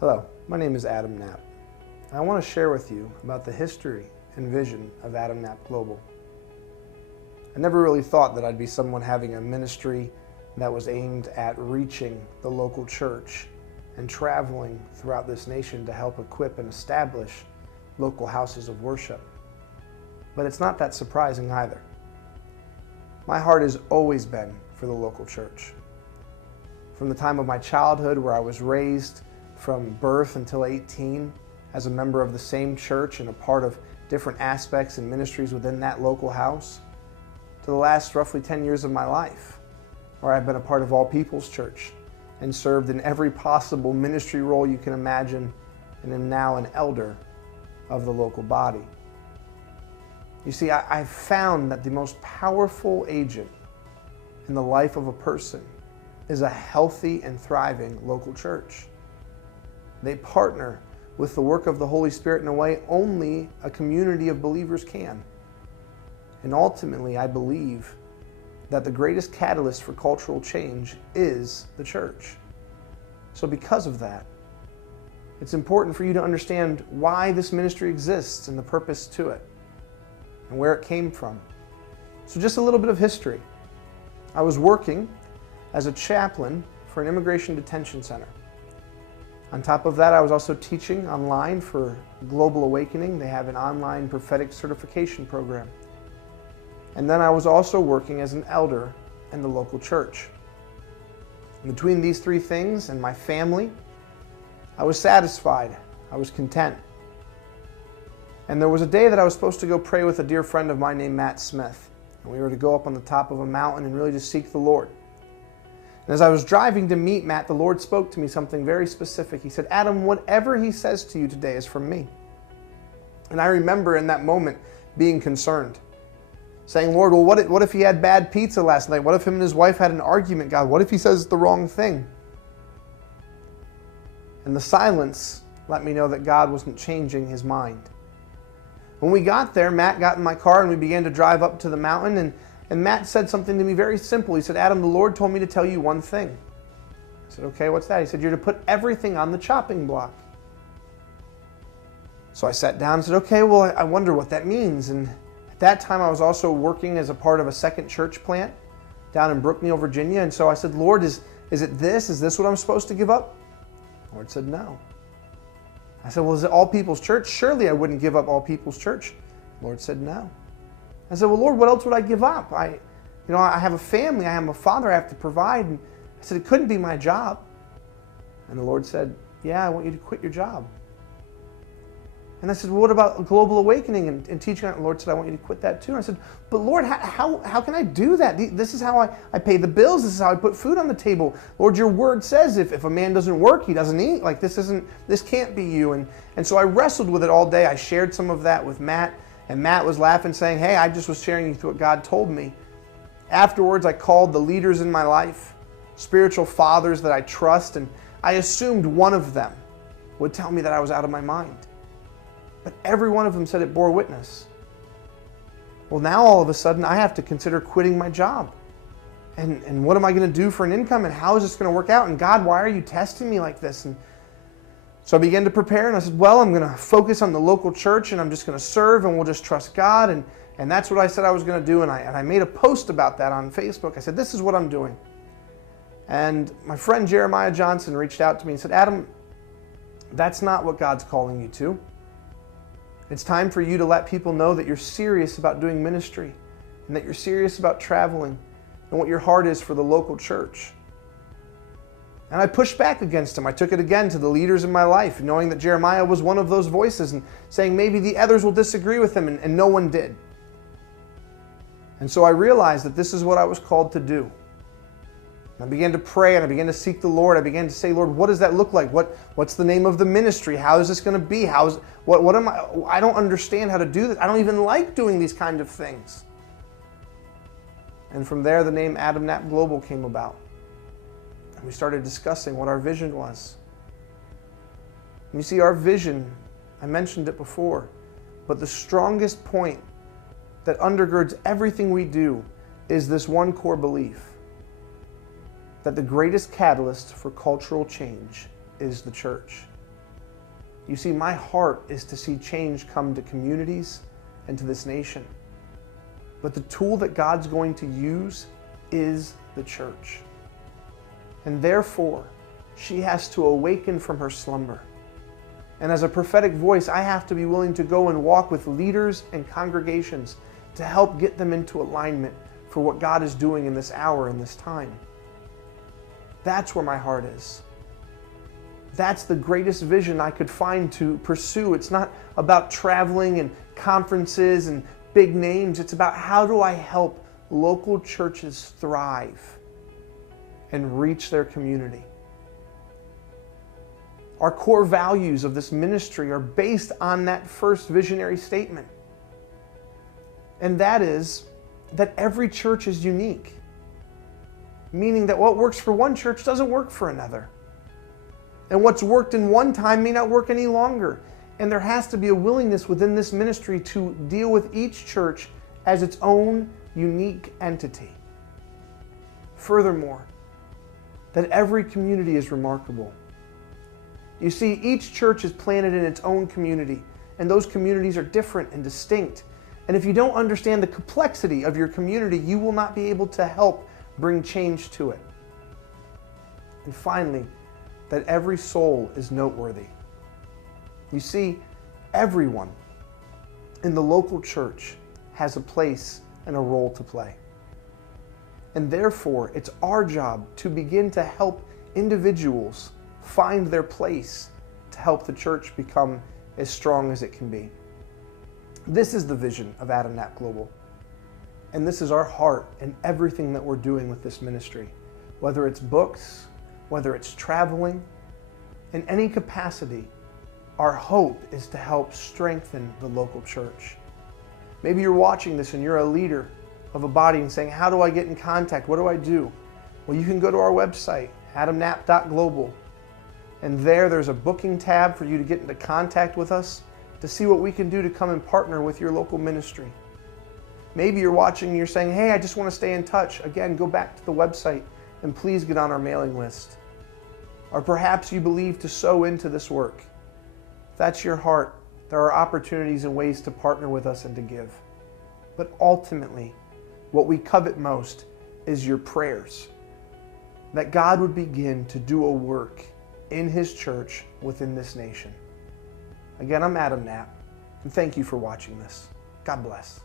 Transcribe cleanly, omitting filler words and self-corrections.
Hello, my name is Adam Knapp. I want to share with you about the history and vision of Adam Knapp Global. I never really thought that I'd be someone having a ministry that was aimed at reaching the local church and traveling throughout this nation to help equip and establish local houses of worship. But it's not that surprising either. My heart has always been for the local church. From the time of my childhood, where I was raised from birth until 18 as a member of the same church and a part of different aspects and ministries within that local house, to the last roughly 10 years of my life, where I've been a part of All People's Church and served in every possible ministry role you can imagine, and am now an elder of the local body. You see, I've found that the most powerful agent in the life of a person is a healthy and thriving local church. They partner with the work of the Holy Spirit in a way only a community of believers can. And ultimately, I believe that the greatest catalyst for cultural change is the church. So because of that, it's important for you to understand why this ministry exists and the purpose to it and where it came from. So just a little bit of history. I was working as a chaplain for an immigration detention center. On top of that, I was also teaching online for Global Awakening. They have an online prophetic certification program. And then I was also working as an elder in the local church. Between these three things and my family, I was satisfied. I was content. And there was a day that I was supposed to go pray with a dear friend of mine named Matt Smith. And we were to go up on the top of a mountain and really just seek the Lord. And as I was driving to meet Matt, the Lord spoke to me something very specific. He said, "Adam, whatever he says to you today is from me." And I remember in that moment being concerned, saying, "Lord, well, what if he had bad pizza last night? What if him and his wife had an argument, God? What if he says the wrong thing?" And the silence let me know that God wasn't changing his mind. When we got there, Matt got in my car and we began to drive up to the mountain, and Matt said something to me very simple. He said, "Adam, the Lord told me to tell you one thing." I said, "Okay, what's that?" He said, "You're to put everything on the chopping block." So I sat down and said, "Okay, well, I wonder what that means." And at that time, I was also working as a part of a second church plant down in Brookneal, Virginia. And so I said, "Lord, is it this? Is this what I'm supposed to give up?" The Lord said, "No." I said, "Well, is it All People's Church? Surely I wouldn't give up All People's Church." The Lord said, "No." I said, "Well, Lord, what else would I give up? I have a family, I have a father I have to provide." And I said, "It couldn't be my job." And the Lord said, "Yeah, I want you to quit your job." And I said, "Well, what about Global Awakening and teaching?" And the Lord said, "I want you to quit that too." And I said, "But Lord, how can I do that? This is how I pay the bills. This is how I put food on the table. Lord, your word says if a man doesn't work, he doesn't eat. Like this can't be you." And so I wrestled with it all day. I shared some of that with Matt. And Matt was laughing, saying, "Hey, I just was sharing you what God told me." Afterwards, I called the leaders in my life, spiritual fathers that I trust, and I assumed one of them would tell me that I was out of my mind. But every one of them said it bore witness. Well, now all of a sudden, I have to consider quitting my job. And what am I going to do for an income? And how is this going to work out? And God, why are you testing me like this? And so I began to prepare, and I said, well, I'm going to focus on the local church, and I'm just going to serve, and we'll just trust God. And that's what I said I was going to do, and I made a post about that on Facebook. I said, this is what I'm doing. And my friend Jeremiah Johnson reached out to me and said, Adam, that's not what God's calling you to. It's time for you to let people know that you're serious about doing ministry, and that you're serious about traveling, and what your heart is for the local church. And I pushed back against him. I took it again to the leaders in my life, knowing that Jeremiah was one of those voices and saying maybe the others will disagree with him, and no one did. And so I realized that this is what I was called to do. And I began to pray and I began to seek the Lord. I began to say, Lord, what does that look like? What's the name of the ministry? How is this going to be? What am I don't understand how to do this. I don't even like doing these kind of things. And from there, the name Adam Knapp Global came about. And we started discussing what our vision was. And you see, our vision, I mentioned it before, but the strongest point that undergirds everything we do is this one core belief, that the greatest catalyst for cultural change is the church. You see, my heart is to see change come to communities and to this nation. But the tool that God's going to use is the church. And therefore, she has to awaken from her slumber. And as a prophetic voice, I have to be willing to go and walk with leaders and congregations to help get them into alignment for what God is doing in this hour and this time. That's where my heart is. That's the greatest vision I could find to pursue. It's not about traveling and conferences and big names. It's about how do I help local churches thrive and reach their community. Our core values of this ministry are based on that first visionary statement. And that is that every church is unique, meaning that what works for one church doesn't work for another. And what's worked in one time may not work any longer. And there has to be a willingness within this ministry to deal with each church as its own unique entity. Furthermore, that every community is remarkable. You see, each church is planted in its own community, and those communities are different and distinct. And if you don't understand the complexity of your community, you will not be able to help bring change to it. And finally, that every soul is noteworthy. You see, everyone in the local church has a place and a role to play. And therefore, it's our job to begin to help individuals find their place to help the church become as strong as it can be. This is the vision of Adam Knapp Global. And this is our heart in everything that we're doing with this ministry. Whether it's books, whether it's traveling, in any capacity, our hope is to help strengthen the local church. Maybe you're watching this and you're a leader of a body and saying, how do I get in contact? What do I do? Well, you can go to our website, adamknapp.global. And there's a booking tab for you to get into contact with us to see what we can do to come and partner with your local ministry. Maybe you're watching and you're saying, hey, I just want to stay in touch. Again, go back to the website and please get on our mailing list. Or perhaps you believe to sow into this work. If that's your heart, there are opportunities and ways to partner with us and to give. But ultimately, what we covet most is your prayers. That God would begin to do a work in His church within this nation. Again, I'm Adam Knapp, and thank you for watching this. God bless.